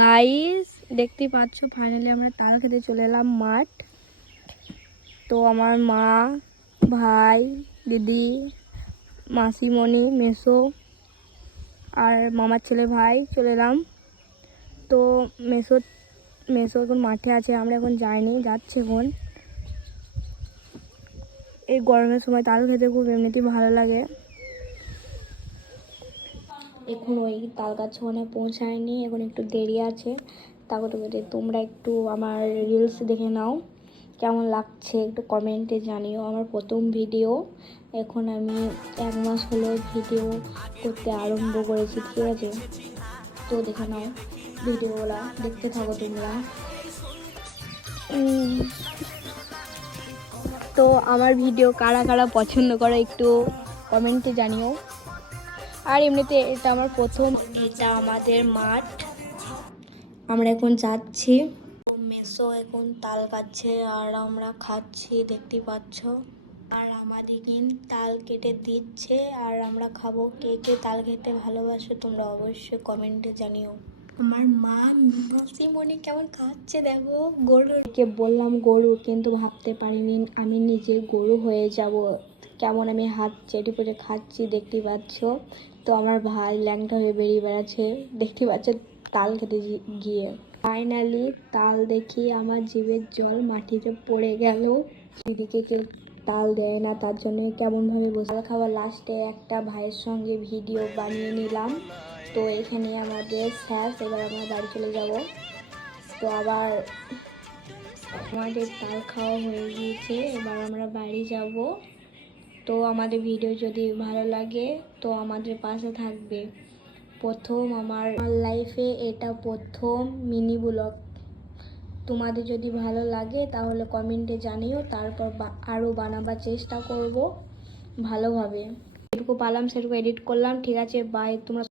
Guys দেখতে পাচ্ছ finally আমরা তাল খেতে চলে এলাম মাঠ। তো আমার মা, ভাই, দিদি, মাসিমণি, মেসো আর মামার ছেলে ভাই চলে এলাম। তো মেসো এখন মাঠে আছে, আমরা এখন যাইনি, যাচ্ছে এখন। এই গরমের সময় তাল খেতে খুব এমনিতেই ভালো লাগে। এখন ওই তাল গাছ ওখানে পৌঁছায়নি, এখন একটু দেরি আছে। তারপরে তোমরা একটু আমার রিলস দেখে নাও, কেমন লাগছে একটু কমেন্টে জানিও। আমার প্রথম ভিডিও, এখন আমি 1 মাস হলো ভিডিও করতে আরম্ভ করেছি, ঠিক আছে? তো দেখে নাও ভিডিওগুলা, দেখতে থাকো তোমরা। তো আমার ভিডিও কারা কারা পছন্দ করো একটু কমেন্টে জানিও। আর এমনিতে এটা আমার প্রথম, এটা আমাদের মাঠ, আমরা এখন যাচ্ছি। মেসো এখন তাল কাটছে আর আমরা খাচ্ছি, দেখতেই পাচ্ছ। আর আমাদেরকে তাল কেটে দিচ্ছে আর আমরা খাবো। কে কে তাল খেতে ভালোবাসো তোমরা অবশ্যই কমেন্টে জানিও। আমার মা মাসিমণি কেমন খাচ্ছে দেখো। গরুকে বললাম গরু, কিন্তু ভাবতে পারিনি আমি নিজে গরু হয়ে যাব। কেমন আমি হাত চেটে পেটে খাচ্ছি দেখতেই পাচ্ছ। তো আমার ভাই ল্যাংটা হয়ে বেরিয়ে বেড়াচ্ছে, দেখতে পাচ্ছ তাল খেতে গিয়ে। ফাইনালি তাল দেখি আমার জিভের জল মাটিতে পড়ে গেল। দিদিকে কেউ তাল দেয় না, তার জন্য কেমনভাবে বসে খাবার। লাস্টে একটা ভাইয়ের সঙ্গে ভিডিও বানিয়ে নিলাম। তো এখানে আমাদের শেষ, এবার আমরা বাড়ি চলে যাব। তো আবার আমাদের তাল খাওয়া হয়ে গিয়েছে, এবার আমরা বাড়ি যাব। তো আমাদের ভিডিও যদি ভালো লাগে তো আমাদের পাশে থাকবে। প্রথম আমার লাইফে এটা প্রথম মিনি ব্লগ। তোমাদের যদি ভালো লাগে তাহলে কমেন্টে জানিও, তারপর আরও বানাবার চেষ্টা করব ভালোভাবে। যেটুকু পারলাম সেটুকু এডিট করলাম, ঠিক আছে? বাই। তোমরা